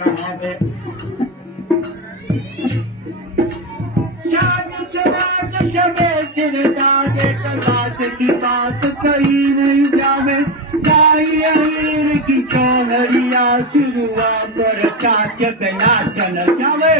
कहावे शादी से राज शबे सिर दागे कलास की बात कही नहीं जावे जाई अमीर की चौधरिया शुरुआ पर चाच पे नाचन जावे